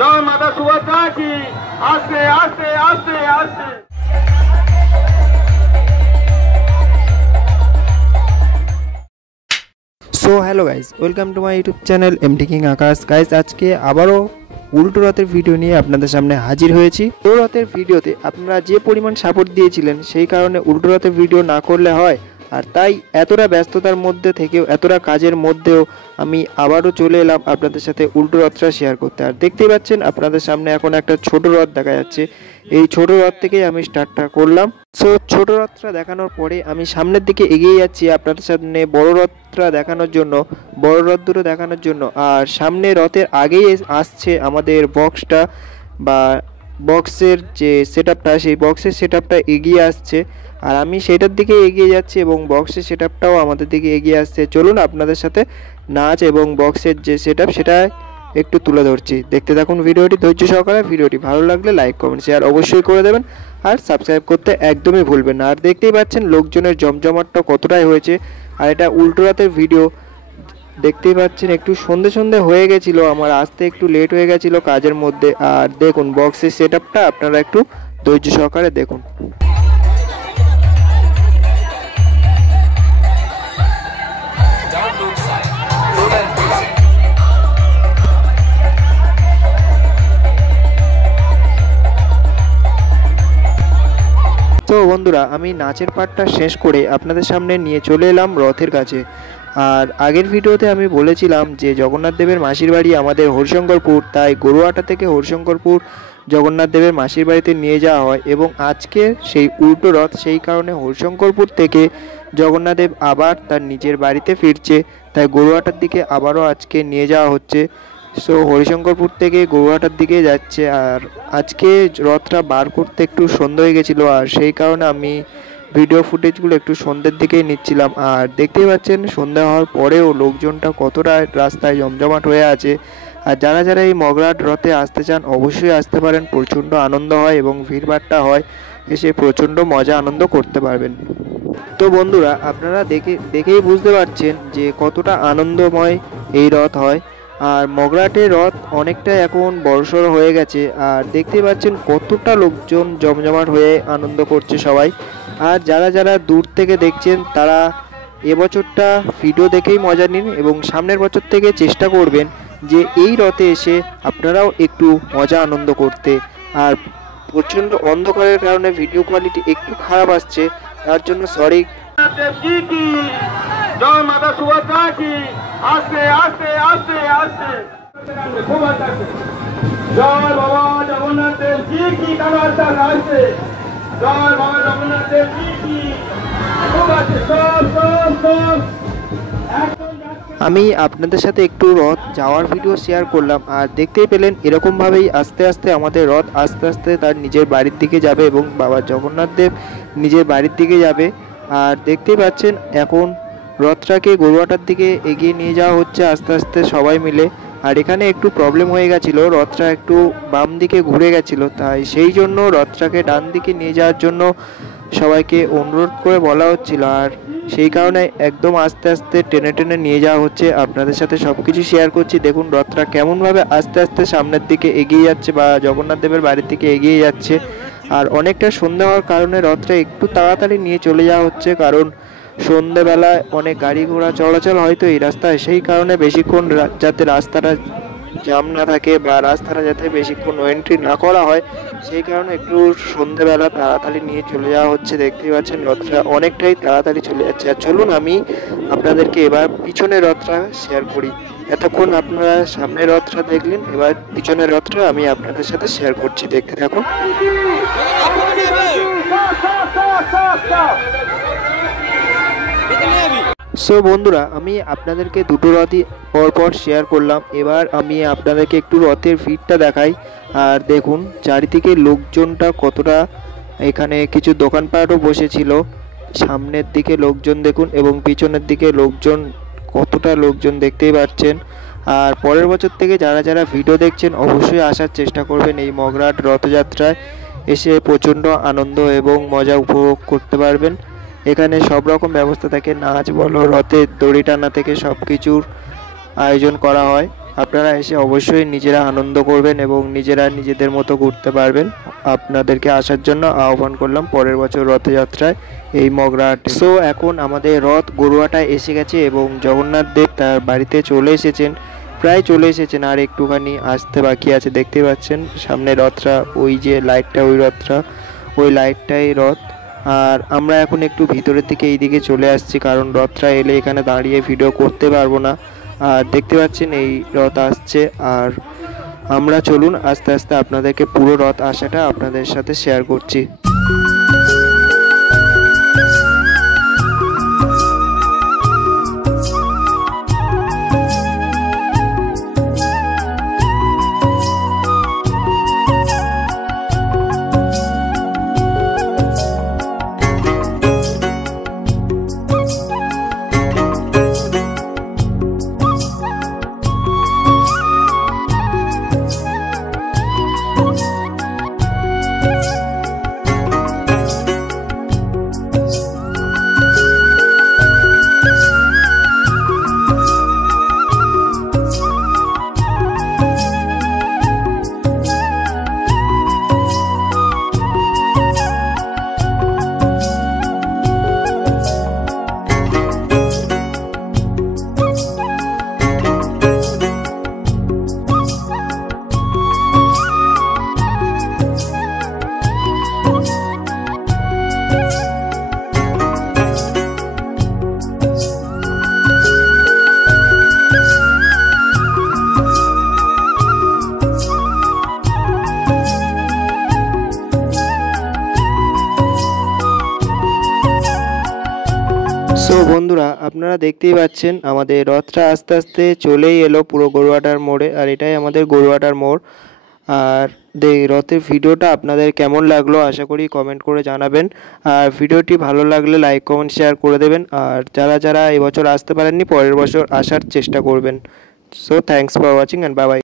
জয় মাতা সুভদ্রা কি। আস্তে আস্তে আস্তে আস্তে। So hello guys, welcome to my YouTube channel MD king Akash. Guys আজকে আবারও উল্টো রথের ভিডিও নিয়ে আপনাদের সামনে হাজির হয়েছি। উল্টো রথের ভিডিওতে আপনারা যে পরিমাণ সাপোর্ট দিয়েছিলেন সেই কারণে উল্টো রথের ভিডিও না করলে হয়, আর তাই এতটা ব্যস্ততার মধ্যে থেকেও এতটা কাজের মধ্যেও আমি আবারও চলে এলাম আপনাদের সাথে উল্টো রথটা শেয়ার করতে। আর দেখতেই পাচ্ছেন আপনাদের সামনে এখন একটা ছোট রথ দেখা যাচ্ছে। এই ছোট রথ থেকেই আমি স্টার্টটা করলাম। সো ছোট রথটা দেখানোর পরে আমি সামনের দিকে এগিয়ে যাচ্ছি আপনাদের সামনে বড় রথটা দেখানোর জন্য, বড় রথ দুটো দেখানোর জন্য। আর সামনে রথের আগেই আসছে আমাদের বক্সটা বা বক্সের যে সেটআপটা, সেই বক্সের সেটআপটা এগিয়ে আসছে আর আমি সেটার দিকে এগিয়ে যাচ্ছি এবং বক্সের সেটআপটাও আমাদের দিকে এগিয়ে আসছে। চলুন আপনাদের সাথে নাচ এবং বক্সের যে সেটআপ সেটা একটু তুলে ধরছি। দেখতে থাকুন ভিডিওটি ধৈর্য সহকারে। ভিডিওটি ভালো লাগলে লাইক কমেন্ট শেয়ার অবশ্যই করে দেবেন আর সাবস্ক্রাইব করতে একদমই ভুলবেন না। আর দেখতেই পাচ্ছেন লোকজনের জমজমাটটা কতটাই হয়েছে। আর এটা উল্টো রাতের ভিডিও, দেখতেই পাচ্ছেন একটু সন্ধে সন্ধে হয়ে গেছিলো, আমার আসতে একটু লেট হয়ে গেছিলো কাজের মধ্যে। আর দেখুন বক্সের সেটআপটা আপনারা একটু ধৈর্য সহকারে দেখুন। তো বন্ধুরা, আমি নাচের পার্টটা শেষ করে আপনাদের সামনে নিয়ে চলে এলাম রথের কাছে। আর আগের ভিডিওতে আমি বলেছিলাম যে জগন্নাথ দেবের মাসির বাড়ি আমাদের হরিশঙ্করপুর, তাই গরুয়াহাটা থেকে হরিশঙ্করপুর জগন্নাথ দেবের মাসির বাড়িতে নিয়ে যাওয়া হয় এবং আজকে সেই উল্টো রথ, সেই কারণে হরিশঙ্করপুর থেকে জগন্নাথ দেব আবার তার নিজের বাড়িতে ফিরছে, তাই গরুয়াহাটার দিকে আবারও আজকে নিয়ে যাওয়া হচ্ছে। সো হরিশঙ্করপুর থেকে গরুয়াহাটার দিকে যাচ্ছে। আর আজকে রথটা বার করতে একটু সন্ধ্যা হয়ে গেছিলো, আর সেই কারণে আমি ভিডিও ফুটেজগুলো একটু সন্ধ্যের দিকেই নিচ্ছিলাম। আর দেখতেই পাচ্ছেন সন্ধ্যা হওয়ার পরেও লোকজনটা কতটা রাস্তায় জমজমাট হয়ে আছে। আর যারা যারা এই মগরাট রথে আসতে চান অবশ্যই আসতে পারেন, প্রচণ্ড আনন্দ হয় এবং ভিড়ভাট্টা হয়, এসে প্রচণ্ড মজা আনন্দ করতে পারবেন। তো বন্ধুরা, আপনারা দেখেই বুঝতে পারছেন যে কতটা আনন্দময় এই রথ হয়। আর মগরাটের রথ অনেকটা এখন বড়সড় হয়ে গেছে। আর দেখতেই পাচ্ছেন কতটা লোকজন জমজমাট হয়ে আনন্দ করছে সবাই। আর যারা যারা দূর থেকে দেখছেন তারা এবছরটা ভিডিও দেখেই মজা নিন এবং সামনের বছর থেকে চেষ্টা করবেন যে এই রথে এসে আপনারাও একটু মজা আনন্দ করতে। আর প্রচণ্ড অন্ধকারের কারণে ভিডিও কোয়ালিটি একটু খারাপ আসছে, তার জন্য সরি। জয় মাতা সুভদ্রা কি। আস্তে আস্তে আস্তে আস্তে। জয় বাবা জগন্নাথ দেব জি কি। কারো আস্তে আস্তে। জয় বাবা জগন্নাথ দেব জি কি। খুব আছে সব সব সব। আমি আপনাদের সাথে একটু রথ যাওয়ার ভিডিও শেয়ার করলাম। আর দেখতেই পেলেন এরকমভাবেই আস্তে আস্তে আমাদের রথ আস্তে আস্তে তার নিজের বাড়ির দিকে যাবে এবং বাবা জগন্নাথ দেব নিজের বাড়ির দিকে যাবে। আর দেখতেই পাচ্ছেন এখন রথটাকে গরুয়াহাটার দিকে এগিয়ে নিয়ে যাওয়া হচ্ছে আস্তে আস্তে সবাই মিলে। আর এখানে একটু প্রবলেম হয়ে গেছিলো, রথটা একটু বাম দিকে ঘুরে গেছিলো, তাই সেই জন্য রথটাকে ডান দিকে নিয়ে যাওয়ার জন্য সবাইকে অনুরোধ করে বলা হচ্ছিল। আর সেই কারণে একদম আস্তে আস্তে টেনে টেনে নিয়ে যাওয়া হচ্ছে। আপনাদের সাথে সব কিছু শেয়ার করছি। দেখুন রথটা কেমনভাবে আস্তে আস্তে সামনের দিকে এগিয়ে যাচ্ছে বা জগন্নাথ দেবের বাড়ির দিকে এগিয়ে যাচ্ছে। আর অনেকটা সন্ধ্যা হওয়ার কারণে রথটা একটু তাড়াতাড়ি নিয়ে চলে যাওয়া হচ্ছে, কারণ সন্ধ্যেবেলায় অনেক গাড়ি ঘোড়া চলাচল হয়তো এই রাস্তায়, সেই কারণে বেশিক্ষণ যাতে রাস্তাটা জাম না থাকে বা রাস্তাটা যাতে বেশিক্ষণ এন্ট্রি না করা হয়, সেই কারণে একটু সন্ধ্যেবেলা তাড়াতাড়ি নিয়ে চলে যাওয়া হচ্ছে। দেখতেই পাচ্ছেন রথটা অনেকটাই তাড়াতাড়ি চলে যাচ্ছে। আর চলুন আমি আপনাদেরকে এবার পিছনের রথটা শেয়ার করি। এতক্ষণ আপনারা সামনের রথটা দেখলেন, এবার পিছনের রথটা আমি আপনাদের সাথে শেয়ার করছি, দেখতে থাকুন। সো বন্ধুরা, আমি আপনাদেরকে দুটো রথই পরপর শেয়ার করলাম। এবার আমি আপনাদেরকে একটু রথের ভিড়টা দেখাই। আর দেখুন চারিদিকে লোকজনটা কতটা, এখানে কিছু দোকানপাটও বসেছিল। সামনের দিকে লোকজন দেখুন এবং পিছনের দিকে লোকজন, কতটা লোকজন দেখতেই পাচ্ছেন। আর পরের বছর থেকে যারা যারা ভিডিও দেখছেন অবশ্যই আসার চেষ্টা করবেন এই মগরাট রথযাত্রায়, এসে প্রচণ্ড আনন্দ এবং মজা উপভোগ করতে পারবেন। এখানে সব রকম ব্যবস্থা থাকে, নাচ বলো, রথের দড়ি টানা থেকে সব কিছুর আয়োজন করা হয়। আপনারা এসে অবশ্যই নিজেরা আনন্দ করবেন এবং নিজেরা নিজেদের মতো ঘুরতে পারবেন। আপনাদেরকে আসার জন্য আহ্বান করলাম পরের বছর রথযাত্রায় এই মগরাহাটে। সো এখন আমাদের রথ গরুয়াটায় এসে গেছে এবং জগন্নাথ দেব তার বাড়িতে চলে এসেছেন, প্রায় চলে এসেছেন, আর একটুখানি আসতে বাকি আছে। দেখতে পাচ্ছেন সামনে রথটা, ওই যে লাইটটা, ওই রথটা, ওই লাইটটাই রথ। আর আমরা এখন একটু ভিতরের দিকে এই দিকে চলে আসছি, কারণ রথটা এলে এখানে দাঁড়িয়ে ভিডিও করতে পারবো না। আর দেখতে পাচ্ছেন এই রথ আসছে, আর আমরা চলুন আস্তে আস্তে আপনাদেরকে পুরো রথ আসাটা আপনাদের সাথে শেয়ার করছি। সো বন্ধুরা, আপনারা দেখতেই পাচ্ছেন আমাদের রথটা আস্তে আস্তে চলেই এলো পুরো গরুয়াটার মোড়ে, আর এটাই আমাদের গরুয়াটার মোড়। আর রথের ভিডিওটা আপনাদের কেমন লাগলো আশা করি কমেন্ট করে জানাবেন। আর ভিডিওটি ভালো লাগলে লাইক কমেন্ট শেয়ার করে দেবেন। আর যারা যারা এবছর আসতে পারেননি পরের বছর আসার চেষ্টা করবেন। So thanks for watching and bye bye.